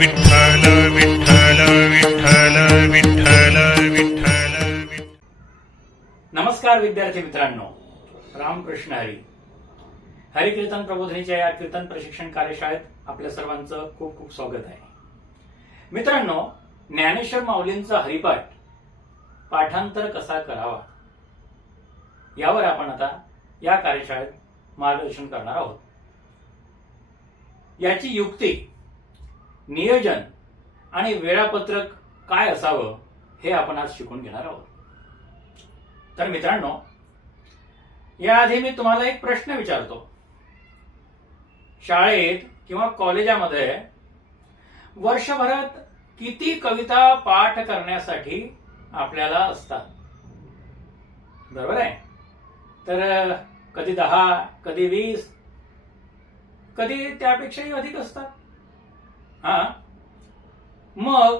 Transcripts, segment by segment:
विठ्ठल विठ्ठल विठ्ठल विठ्ठल विठ्ठल नमस्कार विद्यार्थी मित्रांनो, रामकृष्ण हरी. हरिकीर्तन प्रबोधिनीच्या या कीर्तन प्रशिक्षण कार्यशाळेत आपल्या सर्वांचं खूप खूप स्वागत आहे. मित्रांनो, ज्ञानेश्वर माऊलींचा हरिपाठ पाठांतर कसा करावा यावर आपण आता या कार्यशाळेत मार्गदर्शन करणार आहोत. याची युक्ती, नियोजन आणि वेळापत्रक काय असावं हे आपण आज शिकून घेणार आहोत. तर मित्रांनो, याआधी मी तुम्हाला एक प्रश्न विचारतो. शाळेत किंवा कॉलेजामध्ये वर्षभरात किती कविता पाठ करण्यासाठी आपल्याला असतात? बरोबर आहे. तर कधी 10, कधी 20, कधी त्यापेक्षाही अधिक असतात. मग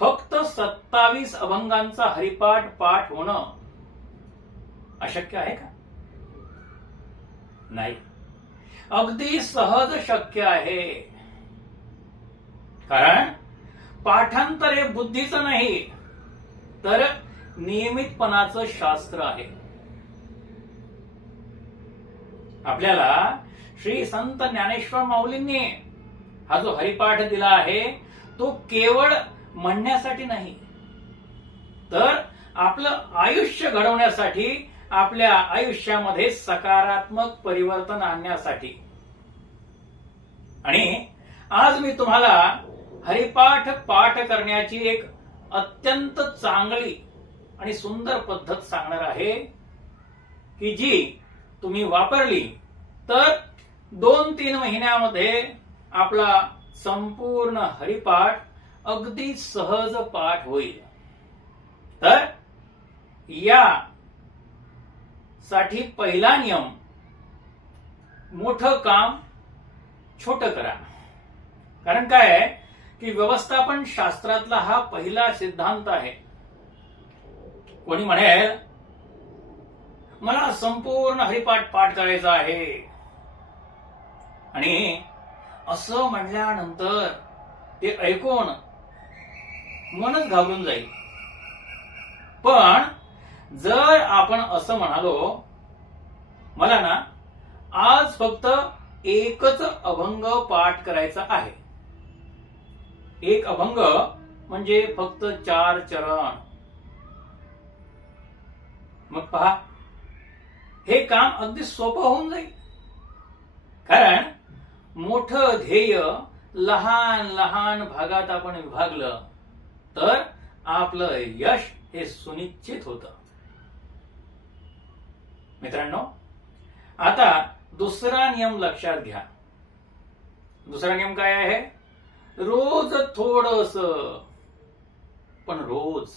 फक्त 27 अभंगांचा हरिपाठ पाठ होणं अशक्य आहे का? नाही, अगदी सहज शक्य आहे. कारण पाठांतर हे बुद्धीचं नाही, तर नियमितपणाचं शास्त्र आहे. आपल्याला श्री संत ज्ञानेश्वर माऊलींनी हा जो हरिपाठ दिला आहे तो केवळ म्हणण्यासाठी नाही, तर आपलं आयुष्य घडवण्यासाठी, आपल्या आयुष्यामध्ये सकारात्मक परिवर्तन आणण्यासाठी. आणि आज मी तुम्हाला हरिपाठ पाठ करण्याची एक अत्यंत चांगली आणि सुंदर पद्धत सांगणार आहे की जी तुम्ही वापरली तर 2-3 महिन्यामध्ये आपला संपूर्ण हरिपाठ अगदी सहज पाठ होईल. तर या साठी पहिला नियम, मोठं काम छोटं करा. कारण काय आहे की व्यवस्थापन शास्त्रातला हा पहिला सिद्धांत आहे. कोणी म्हणेल मला संपूर्ण हरिपाठ पाठ करायचा आहे, आणि असं म्हणल्यानंतर ते ऐकून मनच घाबरून जाईल. पण जर आपण असं म्हणालो, मला ना आज फक्त एकच अभंग पाठ करायचा आहे, एक अभंग म्हणजे फक्त 4 चरण, मग पहा हे काम अगदी सोपं होऊन जाईल. कारण मोठं ध्येय लहान लहान भागात आपण विभागलं तर आपलं यश हे सुनिश्चित होतं. मित्रांनो, आता दुसरा नियम लक्षात घ्या. दुसरा नियम काय आहे? रोज थोडंसं, पण रोज.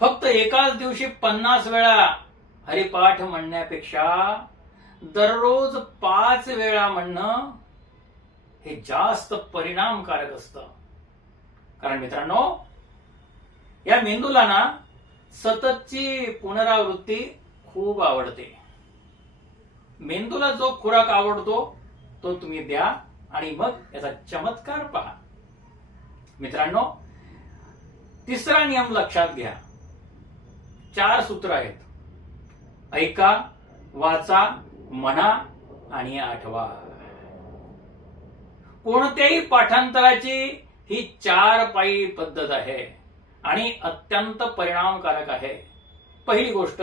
फक्त एकाच दिवशी 50 वेळा हरिपाठ म्हणण्यापेक्षा दररोज 5 वेळा म्हणणं हे जास्त परिणामकारक असतं. कारण मित्रांनो, या मेंदूला ना सततची पुनरावृत्ती खूप आवडते. मेंदूला जो खुराक आवडतो तो तुम्ही द्या आणि मग याचा चमत्कार पहा. मित्रांनो, तिसरा नियम लक्षात घ्या. 4 सूत्र आहेत: ऐका, वाचा, म्हणा आणि आठवा. कोणत्याही पाठांतराची ही 4 पायी पद्धत आहे आणि अत्यंत परिणामकारक आहे. पहिली गोष्ट,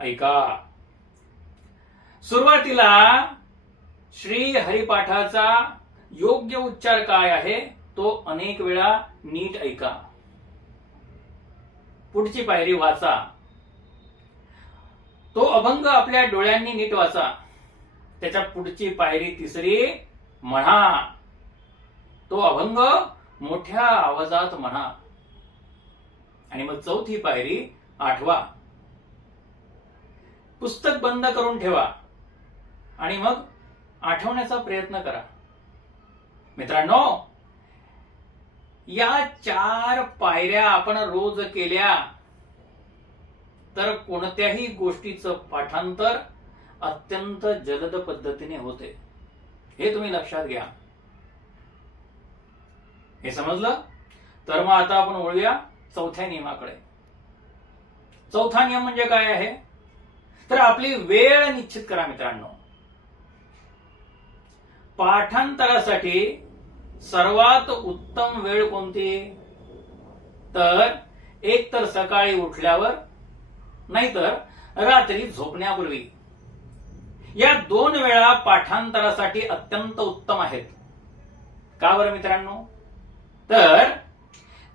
ऐका. सुरुवातीला श्री हरिपाठाचा योग्य उच्चार काय आहे तो अनेक वेळा नीट ऐका. पुढची पायरी, वाचा. तो अभंग आपल्या डोळ्यांनी नीट वाचा. त्याच्या पुढची पायरी तिसरी, म्हणा. तो अभंग मोठ्या आवाजात म्हणा. आणि मग चौथी पायरी, आठवा. पुस्तक बंद करून ठेवा आणि मग आठवण्याचा प्रयत्न करा. मित्रांनो, या 4 पायऱ्या आपण रोज केल्या तर कोणत्याही गोष्टीचं पाठांतर अत्यंत जलद पद्धतीने होते. हे तुम्ही लक्षात घ्या. हे समजलं? तर मग आता आपण वळूया चौथ्या नियमाकडे. चौथा नियम म्हणजे काय आहे? तर आपली वेळ निश्चित करा मित्रांनो. पाठांतरासाठी सर्वात उत्तम वेळ कोणती? तर एक तर सकाळी उठल्यावर, नाहीतर रात्री झोपण्यापूर्वी. या 2 वेळा पाठांतरासाठी अत्यंत उत्तम आहेत. का बरं मित्रांनो? तर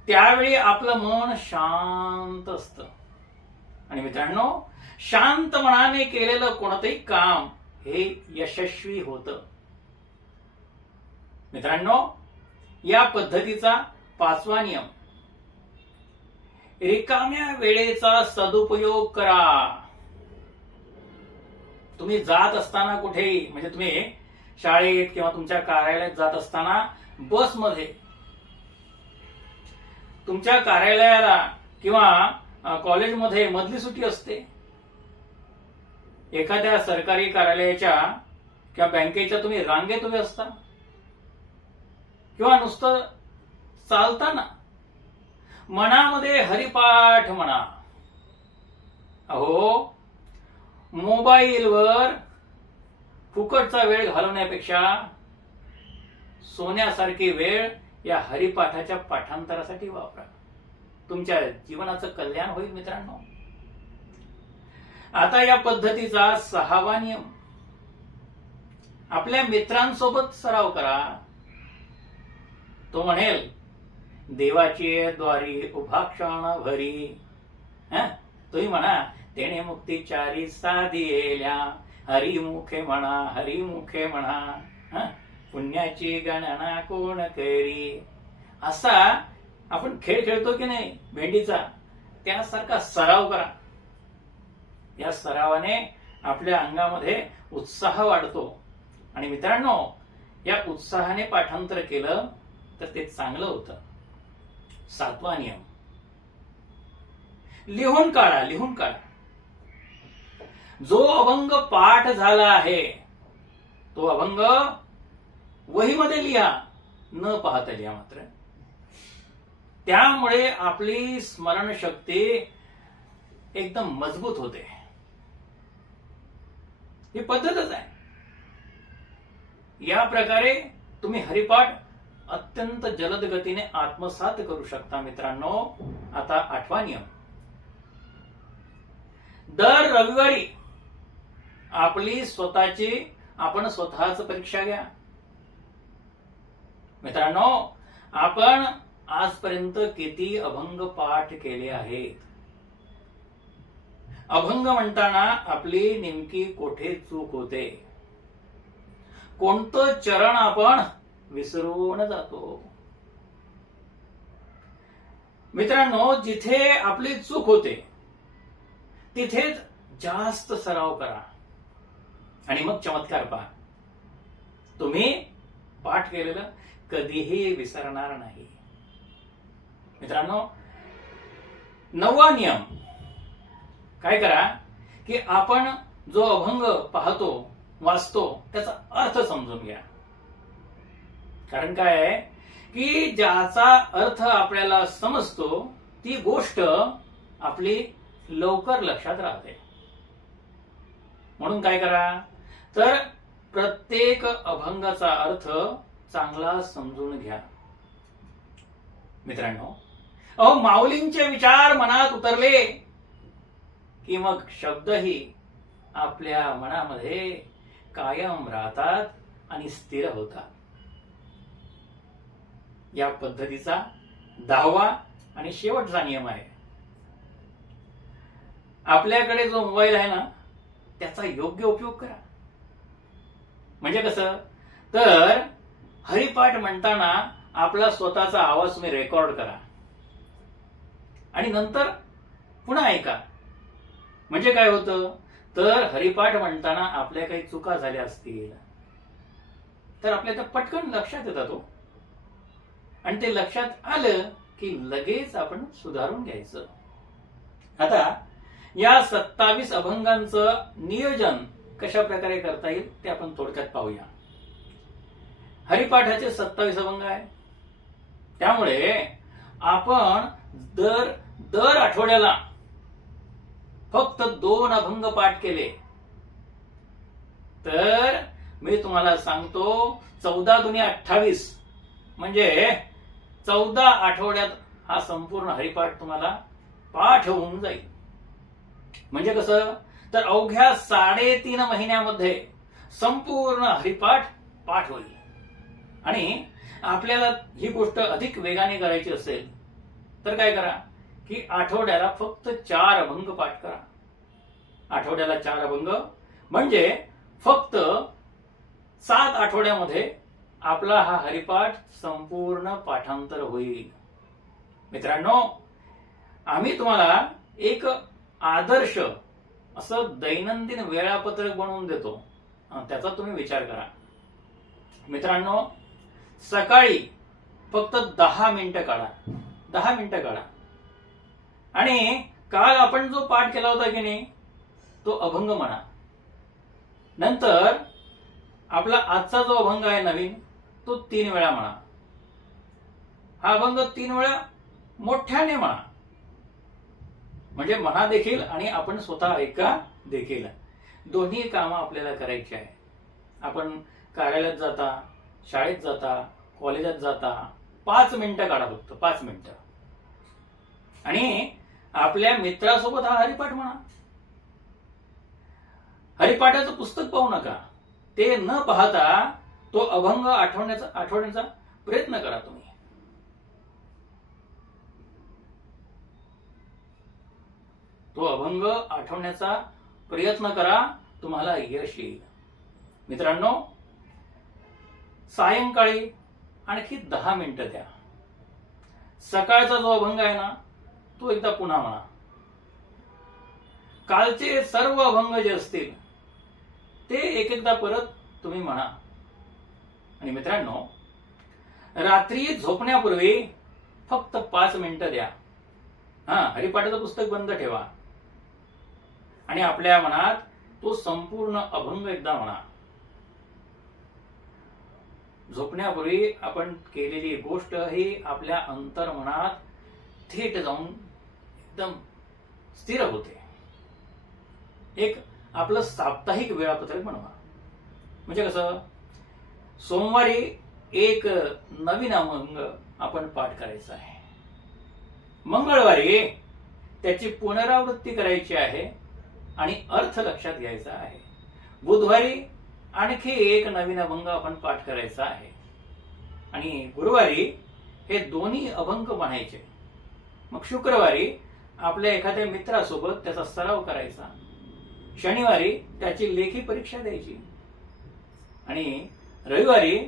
त्यावेळी आपलं मन शांत असतं. आणि मित्रांनो, शांत मनाने केलेलं कोणतंही काम हे यशस्वी होतं. मित्रांनो, या पद्धतीचा 5वा नियम, रिकाम्या वेळेचा सदुपयोग करा. तुम्ही जात असताना कुठेही, म्हणजे तुम्ही शाळेत किंवा तुमच्या कार्यालयात जात असताना बसमध्ये, तुमच्या कार्यालयाला किंवा कॉलेजमध्ये मधली सुट्टी असते, एखाद्या सरकारी कार्यालयाच्या किंवा बँकेच्या तुम्ही रांगेत उभे असता, किंवा नुसतं चालताना मनामध्ये हरिपाठ म्हणा. अहो, मोबाईलवर फुकटचा वेळ घालवण्यापेक्षा सोन्यासारखी वेळ या हरिपाठाच्या पाठांतरासाठी वापरा. तुमच्या जीवनाचं कल्याण होईल मित्रांनो. आता या पद्धतीचा 6वा नियम, आपल्या मित्रांसोबत सराव करा. तो म्हणेल, देवाची द्वारी उभा क्षण भरी. तुम्ही म्हणा, तेने मुक्तीचारी साधिएल्या, हरिमुखे म्हणा, हरिमुखे म्हणा, पुण्याची गणना कोण करी. असा आपण खेळ खेळतो की नाही भेंडीचा, त्यासारखा सराव करा. या सरावाने आपल्या अंगामध्ये उत्साह वाढतो. आणि मित्रांनो, या उत्साहाने पाठांतर केलं तर ते चांगलं होतं. 7वा नियम, लिहून काढा, लिहून काढा. जो अभंग पाठ झाला आहे तो अभंग वहीमध्ये लिहा, न पाहता लिहा मात्र. त्यामुळे आपली स्मरणशक्ती एकदम मजबूत होते. ही पद्धतच आहे. या प्रकारे तुम्ही हरिपाठ अत्यंत जलद गतीने आत्मसात करू शकता मित्रांनो. आता 8वा नियम, दर रविवारी आपली स्वतःची आपण स्वतःच परीक्षा घ्या. मित्रांनो, आपण आजपर्यंत किती अभंग पाठ केले आहेत? अभंग म्हणताना आपली नेमकी कोठे चूक होते? कोणतं चरण आपण विसरून जातो? मित्रांनो, जिथे आपली चूक होते तिथेच जास्त सराव करा आणि मग चमत्कार पहा. तुम्ही पाठ केलेलं कधीही विसरणार नाही. मित्रांनो, 9वा नियम, काय करा की आपण जो अभंग पाहतो, वाचतो, त्याचा अर्थ समजून घ्या. कारण काय आहे की ज्याचा अर्थ आपल्याला समजतो ती गोष्ट आपली लवकर लक्षात राहते. म्हणून काय करा, तर प्रत्येक अभंगाचा अर्थ चांगला समजून घ्या. मित्रांनो, माऊलींचे विचार मनात उतरले की मग शब्दही आपल्या मनामध्ये कायम राहतात आणि स्थिर होतात. या पद्धतीचा 10वा आणि शेवटचा नियम आहे, आपल्याकडे जो मोबाईल आहे ना त्याचा योग्य उपयोग करा. म्हणजे कसं, तर हरिपाठ म्हणताना आपला स्वतःचा आवाज तुम्ही रेकॉर्ड करा आणि नंतर पुन्हा ऐका. म्हणजे काय होतं, तर हरिपाठ म्हणताना आपल्या काही चुका झाल्या असतील तर आपल्या पटकन लक्षात येतात तो, आणि ते लक्षात आलं की लगेच आपण सुधारून घ्यायचं. आता या 27 अभंगांचं नियोजन कशा प्रकारे करता येईल ते आपण थोडक्यात पाहूया. हरिपाठाचे 27 अभंग आहे. त्यामुळे आपण दर आठवड्याला फक्त 2 अभंग पाठ केले तर मी तुम्हाला सांगतो 14 दुनी 28 म्हणजे 14 आठवड्यात हा संपूर्ण हरिपाठ तुम्हाला पाठ होऊन जाईल. म्हणजे कसं तर अवघ्या 3.5 महिन्यामध्ये संपूर्ण हरिपाठ पाठ होईल. आणि आपल्याला ही गोष्ट अधिक वेगाने करायची असेल तर काय करा की आठवड्याला फक्त 4 अभंग पाठ करा. आठवड्याला 4 अभंग म्हणजे फक्त 7 आठवड्यामध्ये आपला हा हरिपाठ संपूर्ण पाठांतर होईल. मित्रांनो, आम्ही तुम्हाला एक आदर्श असं दैनंदिन वेळापत्रक बनवून देतो, त्याचा तुम्ही विचार करा. मित्रांनो, सकाळी फक्त 10 मिनिटं काढा. 10 मिनिटं काढा आणि काल आपण जो पाठ केला होता की नाही तो अभंग म्हणा. नंतर आपला आजचा जो अभंग आहे नवीन तो 3 वेळा म्हणा. हा अभंग 3 वेळा मोठ्याने म्हणा. म्हणजे म्हणा देखील आणि आपण स्वतः ऐका देखील. दोन्ही कामं आपल्याला करायची आहे. आपण कार्यालयात जाता, शाळेत जाता, कॉलेजात जाता 5 मिनिटं काढा, फक्त 5 मिनिटं. आणि आपल्या मित्रासोबत हा हरिपाठ म्हणा. हरिपाठाचं पुस्तक पाहू नका. ते न पाहता तो अभंग आठवण्याचा प्रयत्न करा तुम्ही. तो अभंग आठवण्याचा प्रयत्न करा, तुम्हाला यश येईल. मित्रांनो, सायंकाळी आणखी 10 मिनिटं द्या. सकाळचा जो अभंग आहे ना तो एकदा पुन्हा म्हणा. कालचे सर्व अभंग जे असतील ते एकदा परत तुम्ही म्हणा. आणि मित्रांनो, रात्री झोपण्यापूर्वी फक्त 5 मिनिटं द्या. हरिपाठाचं पुस्तक बंद ठेवा आणि आपल्या मनात तो संपूर्ण अभंग एकदा म्हणा. झोपण्यापूर्वी आपण केलेली गोष्ट ही आपल्या अंतर्मनात थेट जाऊन एकदम स्थिर होते. एक आपलं साप्ताहिक वेळापत्रक बनवा. म्हणजे कसं, सोमवारी एक नवीन अभंग आपण पाठ करायचा आहे. मंगळवारी त्याची पुनरावृत्ती करायची आहे आणि अर्थ लक्षात घ्यायचा आहे. बुधवारी आणखी एक नवीन अभंग आपण पाठ करायचा आहे. आणि गुरुवारी हे दोन्ही अभंग म्हणायचे. मग शुक्रवारी आपल्या एखाद्या मित्रासोबत त्याचा सराव करायचा. शनिवारी त्याची लेखी परीक्षा द्यायची. आणि रविवारी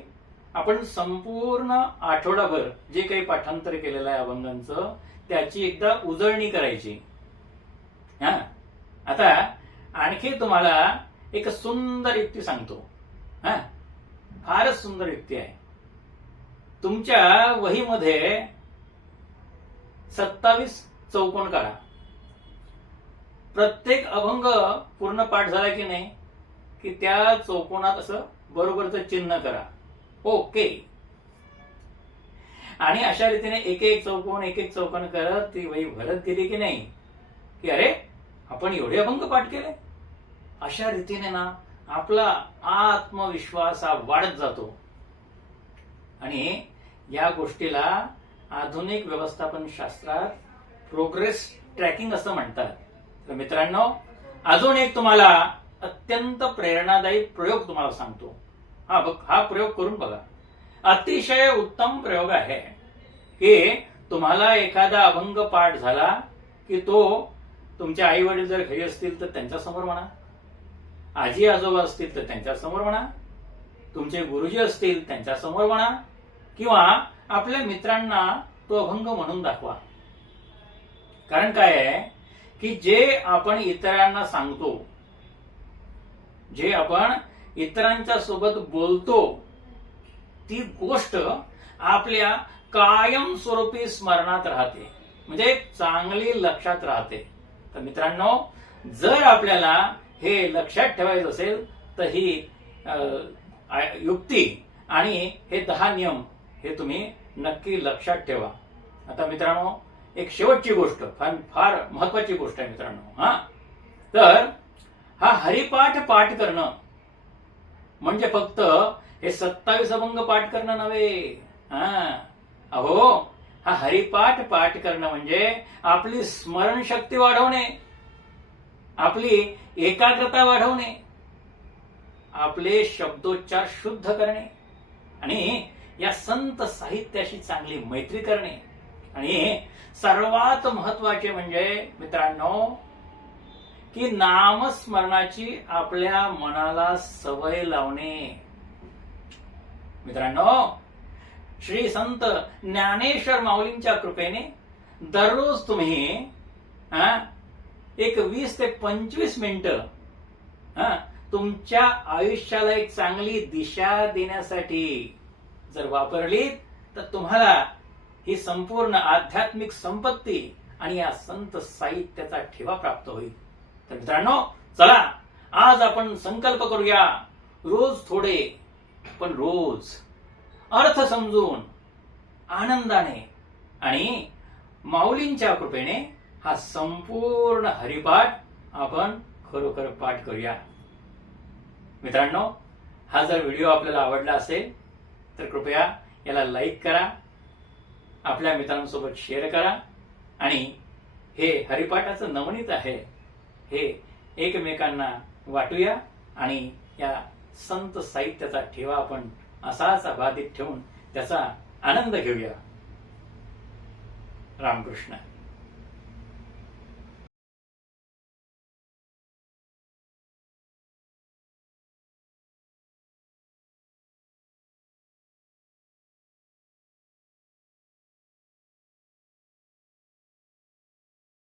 आपण संपूर्ण आठवडाभर जे काही पाठांतर केलेलं आहे अभंगांचं त्याची एकदा उजळणी करायची. आता आणखी तुम्हाला एक सुंदर युक्ती सांगतो. फारच सुंदर युक्ती आहे. तुमच्या वहीमध्ये 27 चौकोन काढा. प्रत्येक अभंग पूर्ण पाठ झाला की नाही की त्या चौकोनात असं बरोबरचं चिन्ह करा. ओके. आणि अशा रीतीने एक एक चौकोन करत ती वही भरत गेली की नाही की अरे आपण एवढे अभंग पाठ केले. अशा रीतीने ना आपला आत्मविश्वास हा वाढत जातो. आणि या गोष्टीला आधुनिक व्यवस्थापन शास्त्रात प्रोग्रेस ट्रॅकिंग असं म्हणतात. तर मित्रांनो, अजून एक तुम्हाला अत्यंत प्रेरणादायी प्रयोग तुम्हाला सांगतो. हा प्रयोग करून बघा. अतिशय उत्तम प्रयोग आहे की तुम्हाला एखादा अभंग पाठ झाला की तो तुमचे आई वडील जर घरी असतील तर त्यांच्या समोर म्हणा, आजी आजोबा असतील तर त्यांच्या समोर म्हणा, तुमचे गुरुजी असतील त्यांच्या समोर म्हणा, किंवा आपल्या मित्रांना तो अभंग म्हणून दाखवा. कारण काय आहे की जे आपण इतरांना सांगतो, जे आपण इतरांच्या सोबत बोलतो, ती गोष्ट आपल्या कायमस्वरूपी स्मरणात राहते. म्हणजे चांगली लक्षात राहते. तर मित्रांनो, जर आपल्याला हे लक्षात ठेवायचं असेल तर ही युक्ती आणि हे 10 नियम हे तुम्ही नक्की लक्षात ठेवा. आता मित्रांनो, एक शेवटची गोष्ट, फार महत्वाची गोष्ट आहे मित्रांनो. तर हा हरिपाठ पाठ करणं म्हणजे फक्त हे 27 अभंग पाठ करणं नव्हे. अहो, हा हरिपाठ पाठ करणं म्हणजे आपली स्मरणशक्ती वाढवणे, आपली एकाग्रता वाढवणे, आपले शब्दोच्चार शुद्ध करणे आणि या संत साहित्याशी चांगली मैत्री करणे आणि सर्वात महत्वाचे म्हणजे मित्रांनो की नामस्मरणाची आपल्या मनाला सवय लावणे. मित्रांनो, श्री संत ज्ञानेश्वर माऊलींच्या कृपेने दररोज तुम्ही एक 20 ते 25 मिनिटं तुमच्या आयुष्याला एक चांगली दिशा देण्यासाठी जर वापरली तर तुम्हाला ही संपूर्ण आध्यात्मिक संपत्ती आणि या संत साहित्याचा ठेवा प्राप्त होईल. तर मित्रांनो, चला आज आपण संकल्प करूया, रोज थोडे पण रोज अर्थ समजून आनंदाने आणि माऊलींच्या कृपेने हा संपूर्ण हरिपाठ आपण खरोखर पाठ करूया. मित्रांनो, हा जर व्हिडिओ आपल्याला आवडला असेल तर कृपया याला लाईक करा, आपल्या मित्रांसोबत शेअर करा आणि हे हरिपाठाचं नवनीत आहे हे एकमेकांना वाटूया आणि या संत साहित्याचा ठेवा आपण असाच अबाधित ठेवून त्याचा आनंद घेऊया. रामकृष्ण.